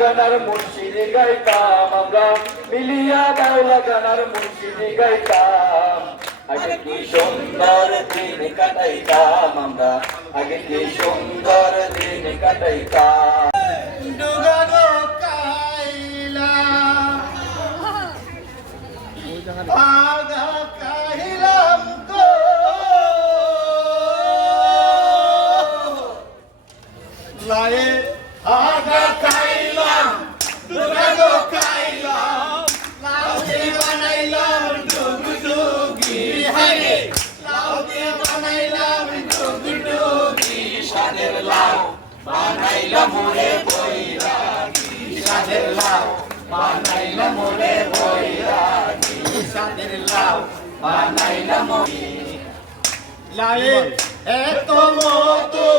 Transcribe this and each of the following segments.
গানার মুর্শিদি গাইতাম আমরা। মিলিয়া বাউলা গানার মুর্শিদি গাইতাম। আগে কি সুন্দর দিন কাটাইতাম আমরা। আগে কি সুন্দর দিন কাটাইতাম। ডুগানো কাইলা আগা আগা বানাইলাম মোরে বৈরাগী সাদের লাউ বানাইলা মোরে বৈরাগী সাদের লাউ বানাইলা মোরে লালে এত মধু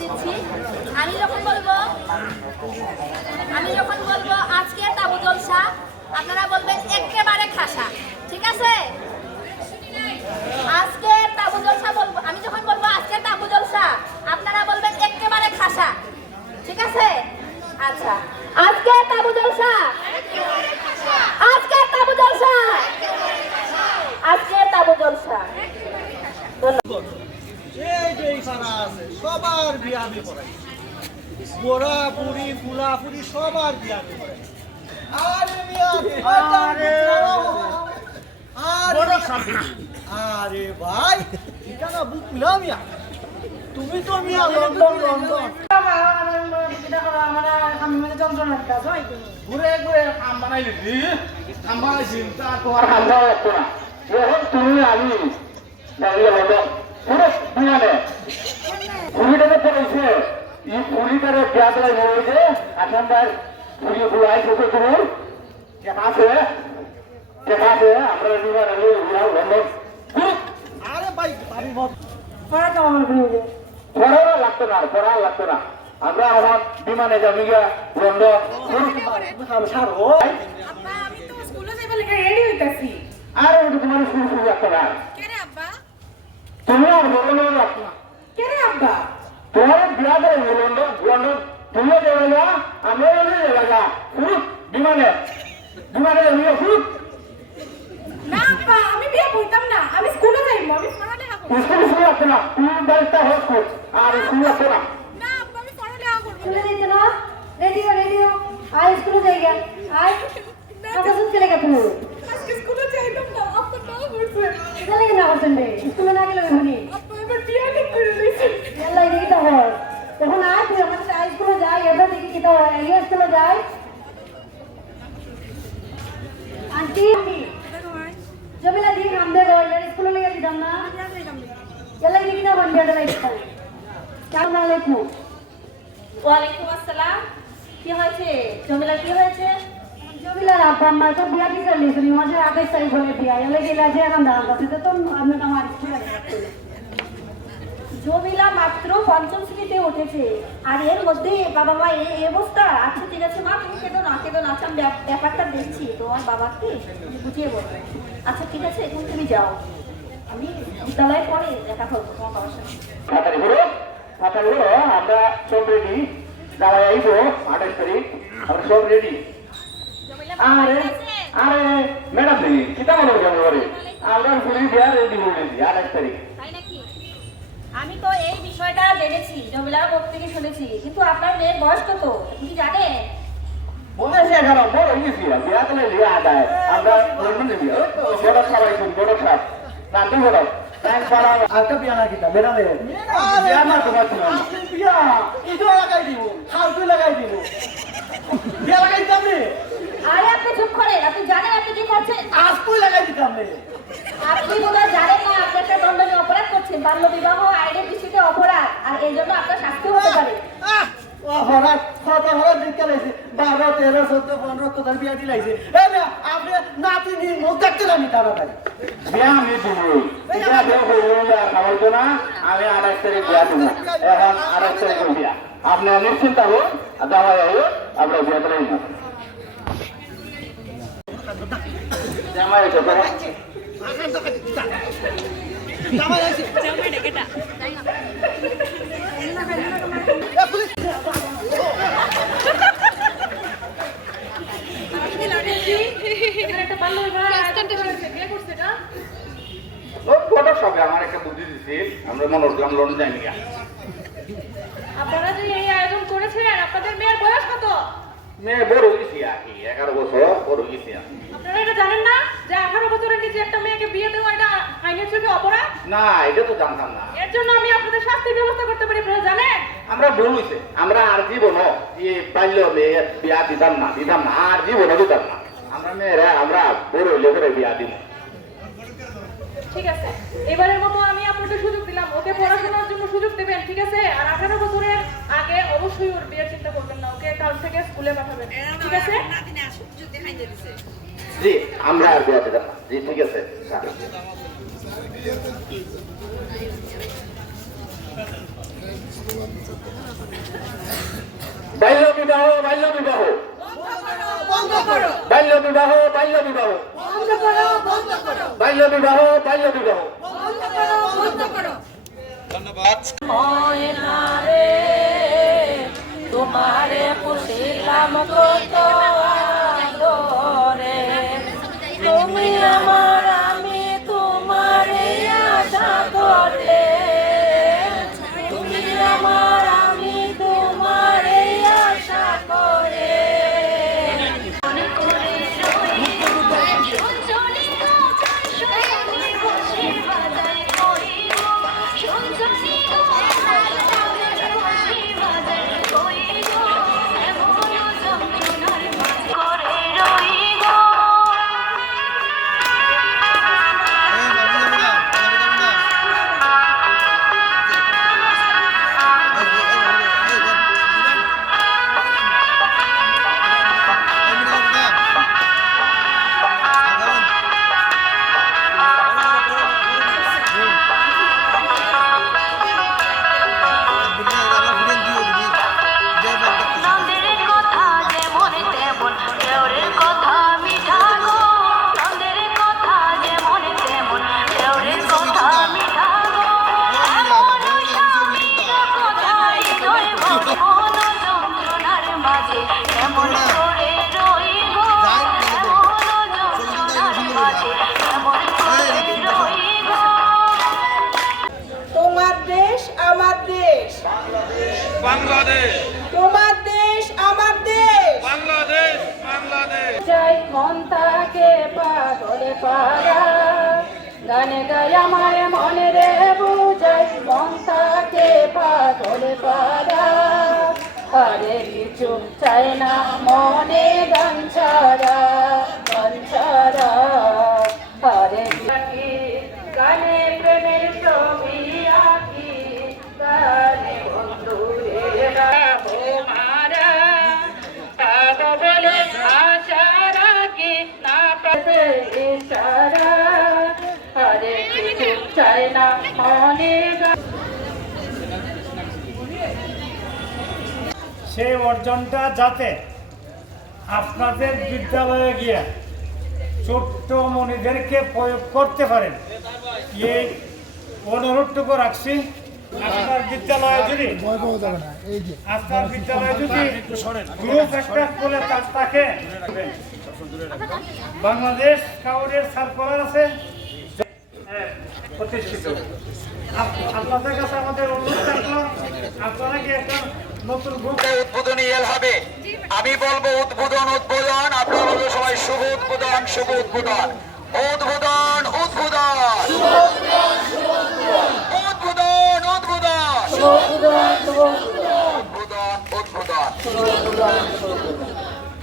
দিচ্ছি। আমি যখন বলব, আমি যখন বলব আজকে তাবু জলসা, আপনারা বলবেন একেবারে খাসা। ঠিক আছে? আজকে তাবু জলসা বলব, আমি যখন বলব আজকে তাবু জলসা, আপনারা বলবেন একেবারে খাসা। ঠিক আছে? আচ্ছা আজকে তাবু জলসা আজকে তাবু জলসা আজকে তাবু জলসা এই যে সারা আছে সবার বিয়া আমি করাই। পোড়া পুরি ফুলা ফুরি সবার বিয়া আমি করাই আরে ভাই এটা না বুঝলাম তুমি তো মিয়া লন্ডন লন্ডন ঘুরে ঘুরে খাম বানাইলি খাম বানাইছি তোমার হামলা এখন তুমি আমি। পুরো দুয়ারে পুরিটাকে পড়েছে। এই লাগে ওই যে আসামবার পুরি বুড়াই ছোট তুমি দেখা আছে দেখা আছে আমরা আগে ঘুরাও লন্ডন আরে ভাই পারি মত পড়া লাগতো না পড়া লাগতো না। আমরা আমার বিমানে যাবি গা আমি তো হইতাছি। আর ওটা তোমার শুরু শুরু আব্বা তুমি আর বলো না কে রে আব্বা? তোমার বিয়া করে লন্ডন লন্ডন তুমিও যাবে যা আমিও যাবে যা ফুরুত বিমানে। বিমানে যাবি ফুরুত না আব্বা আমি বিয়া করতাম না। আমি স্কুলে যাইবো আমি স্কুলে স্কুল লাগতো না। তুমি বাড়িতে হোক আর স্কুলে লাগতো না না আব্বা আমি পড়ালেখা করব স্কুলে যেতে না রেডিও রেডিও আয় স্কুলে যাই গা আয় কথা শুনতে লেগে তুমি আজকে স্কুলে যাইতাম না আব্বা না করছে চলে গেলে করছেন রে স্কুলে না গেলে হনি আব্বা এবার বিয়া ঠিক করে দিয়েছে এলাই দেখি তো হয় তখন আয় তুই আমার সাথে আয় স্কুলে যাই কি হয় এই স্কুলে যাই আন্টি জমিলা দিন আমদে গো এর স্কুলে লেগে দিতাম না দেখি না বন্ধ করে লাইতাম কেমন আলাইকুম ওয়ালাইকুম আসসালাম কি হয়েছে জমিলা কি হয়েছে জমিলার আব্বা তো বিয়া দিয়ে চলিয়েছিল মাসের আঠাইশ তারিখ হলে বিয়া এলে গেলে যে এখন কাছে তো আপনার আমার জমিলা মাত্র পঞ্চম শ্রেণীতে উঠেছে। আর এর মধ্যে বাবা মা এই অবস্থা। আচ্ছা ঠিক আছে মা তুমি কেঁদো না কেঁদো না। আচ্ছা আমি ব্যাপারটা দেখছি। তোমার বাবাকে বুঝিয়ে বলবে আচ্ছা ঠিক আছে এখন তুমি যাও। আমি বিদ্যালয়ে পরে দেখা করব তোমার বাবার সাথে। তাড়াতাড়ি করো। আমরা সব রেডি যাওয়াই আইব আঠাশ তারিখ। আমরা সব রেডি আরে আরে ম্যাডাম দি কিতা মনে করছি আমরা ঘরে বিয়া রেডি করে দিয়েছি আঠাশ তারিখ। আমি তো এই বিষয়টা জেনেছি জমিলার মুখ থেকে শুনেছি। কিন্তু আপনার মেয়ের বয়স কত? আপনি কি জানেন? বলেছে এখানে বড় বিয়া তো লিয়ে আদায় আমরা লন্ডন যাবি বড় সবাই শুন বড় সাপ নান্দি বড়। আরেকটা বিয়া না কিতা? ম্যাডামে বিয়া না তোমার বিয়া! ইটো লাগাই দিব লাগাই দিব। বিয়া লাগাই দিতাম রে আরে আপনি চুপ করেন আপনি জানেন আপনি কি করছেন? আজ কই লাগাই দিতাম রে আপনি বোধহয় জানেন আপনি একটা দণ্ডনীয় অপরাধ করছেন। বাল্য বিবাহ আইনের দৃষ্টিতে অপরাধ। আর এই জন্য আপনার শাস্তি হতে পারে। আহ! ও হরাত হরাত হরাত বারো তেরো চোদ্দ পনেরো কোথার বিয়া দিলাইছে। আপনি নাতি নিয়ে মুখ দেখতে আমি তাড়াতাড়ি বিয়া আমি তুমি বিয়া করব না না। আমি আড়াই তারিখ বিয়া দিব। এখন আড়াই তারিখ বিয়া। আপনি নিশ্চিন্ত হন দাওয়া যাব আপনার বিয়া করে না। জামাই এসে তো জামাই আইছে। ফটো সবে আমার একটা বুদ্ধি দিছি আমরা মনোরঞ্জন লোন যাই আপনারা যে এই আয়োজন করেছেন আপনাদের মেয়ের বয়স কত মেয়ে বড় হয়েছি আর এগারো বছর বড় হয়েছি আমি। আপনারা এটা জানেন না যে আঠারো বছরের নিচে একটা মেয়েকে বিয়ে দেওয়া এটা আইনের চোখে অপরাধ? না এটা তো জানতাম না। এর জন্য আমি আপনাদের শাস্তির ব্যবস্থা করতে পারি আপনারা জানেন? আমরা ভুল হয়েছে আমরা আর জীবন যে বাল্য মেয়ে বিয়া দিতাম না দিতাম না আর জীবনও দিতাম না। আমরা মেয়েরা আমরা বড় হইলে করে বিয়া দিব। ঠিক আছে? এবারের মতো আমি আপনাকে সুযোগ দিলাম। ওকে পড়াশোনার জন্য সুযোগ দেবেন ঠিক আছে? আর আঠারো বছরের আগে অবশ্যই ওর বিয়ের চিন্তা করবেন না ওকে কাল থেকে স্কুলে পাঠাবেন ঠিক আছে? জি আমরা আর বিয়া দিতাম জি ঠিক আছে বাল্য বিবাহ বাল্য বিবাহ। বাল্য বিবাহ বাল্য বিবাহ। বাল্য বিবাহ বাল্য বিবাহ। তোমারে পুষিলাম কত তুমি আমার তোমার দেশ আমার দেশ। বাংলাদেশ। তোমার দেশ আমার দেশ। বাংলাদেশ বাংলাদেশ। চাই মন তাকে পাগলে পারা গানে গায় আমার মনে রে বুঝাই মন তাকে পাগলে পারা। আরে কিছু চাই না মনে গান ছাড়া। সেই অর্জনটা যাতে আপনাদের বিদ্যালয়ে গিয়ে ছোট্ট মনিদেরকে প্রয়োগ করতে পারেন। এই অনুরোধটুকু রাখছি। আপনার বিদ্যালয়ে যদি আপনার বিদ্যালয়ে যদি গ্রুপ একটা করে তা- তাকে বাংলাদেশ কাউরের সার্কুলার আছে। প্রতিষ্ঠিত। আপনাদের কাছে আমাদের অনুরোধ থাকল আপনারা কি একটা নতুন গ্রুপ উদ্বোধনী এল হবে। আমি বলব উদ্বোধন উদ্বোধন। আপনারা বলব সবাই শুভ উদ্বোধন শুভ উদ্বোধন। উদ্বোধন উদ্বোধন। উদ্বোধন উদ্বোধন উদ্বোধন। উদ্বোধন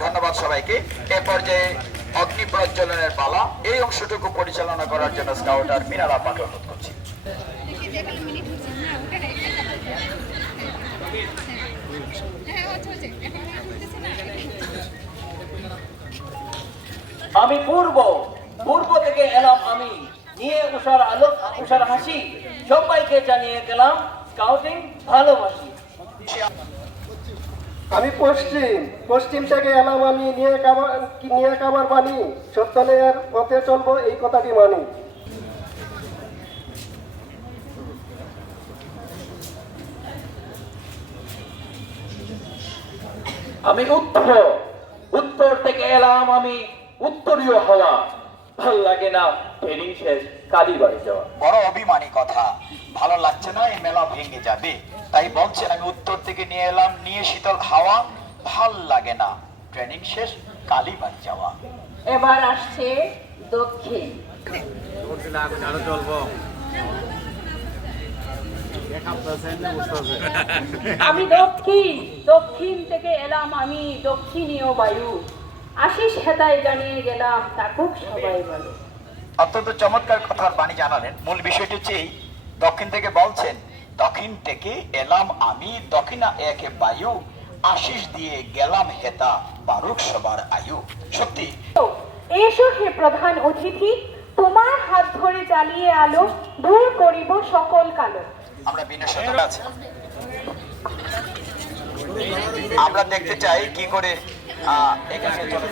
ধন্যবাদ সবাইকে। এ পর্যায়ে পালা। এই অংশটুকু পরিচালনা করার জন্য স্কাউট আর অনুরোধ করছি। আমি পূর্ব পূর্ব থেকে এলাম আমি। নিয়ে উষার আলো উষার হাসি, সবাইকে জানিয়ে গেলাম স্কাউটিং ভালোবাসি। আমি পশ্চিম পশ্চিম থেকে এলাম আমি নিয়ে কাবার নিয়ে কাবার বাণী সত্যনের পথে চলবো এই কথাটি মানি। আমি উত্তর উত্তর থেকে এলাম আমি উত্তরীয় হওয়া। ভালো লাগে না ট্রেনিং শেষ কালীবাড়ি যাওয়া। বড় অভিমানী কথা। ভালো লাগছে না এই মেলা ভেঙে যাবে? তাই বলছেন আমি উত্তর থেকে নিয়ে এলাম নিয়ে শীতল হাওয়া ভালো লাগে না। ট্রেনিং শেষ কালীবাড়ি যাওয়া। এবার আসছে দক্ষিণ। আমি দক্ষিণ দক্ষিণ থেকে এলাম আমি দক্ষিণীয় বায়ু। আশিস হেতায় জানিয়ে গেলাম থাকুক সবাই ভালো। অত্যন্ত চমৎকার কথার বাণী জানালেন। মূল বিষয়টি হচ্ছে এই, দক্ষিণ থেকে বলছেন দক্ষিণ থেকে এলাম আমি দক্ষিণা একে বায়ু আশিস দিয়ে গেলাম হেতা বারুক সবার আয়ু। সত্যি। এসো হে প্রধান অতিথি তোমার হাত ধরে জ্বালিয়ে আলো দূর করিব সকল কালো। আমরা বিনা সতর্ক আছি। আমরা দেখতে চাই কি করে এখানে চলে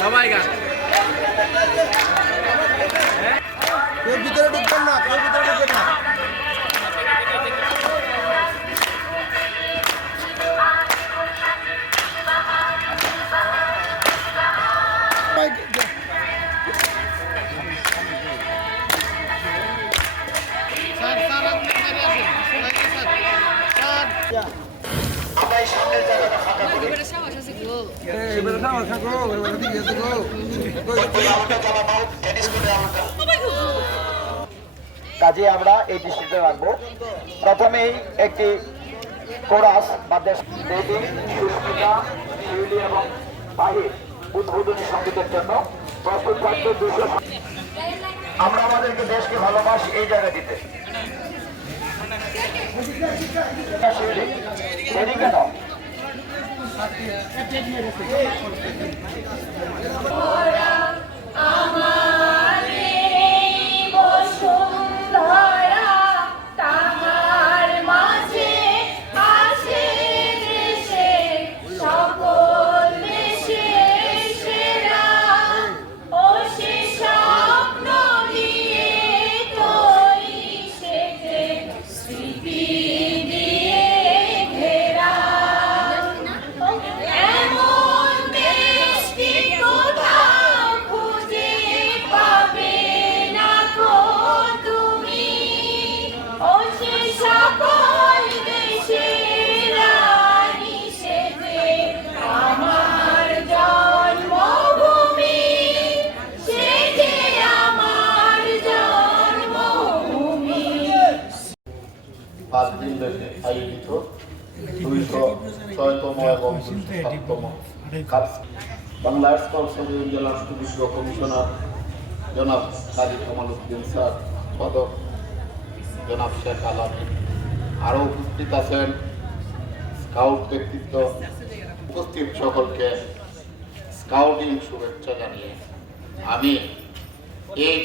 যাবে কেউ ভিতরে ঢুকবেন না ভিতরে ঢুকবেন না। কাজে আমরা এই দৃষ্টিতে রাখব। প্রথমেই একটি কোরাস বা দেশ সুস্মিতা, শিউলি এবং বাহির উদ্বোধনী সঙ্গীতের জন্য প্রস্তুত থাকবে দুশো আমরা আমাদেরকে দেশকে ভালোবাসি এই জায়গাটিতে। শিউলি কেন? তাহার পাঁচ দিন ব্যাপী আয়োজিত দুইশো ছয়তম এবং সাততম কাপ বাংলা আর্টস কাউন্সিলের জেলা সুবিশ্ব কমিশনার জনাব কাজী কামাল উদ্দিন স্যার পদক জনাব শেখ আলামী। আরও উপস্থিত আছেন স্কাউট ব্যক্তিত্ব। উপস্থিত সকলকে স্কাউটিং শুভেচ্ছা জানিয়ে আমি এই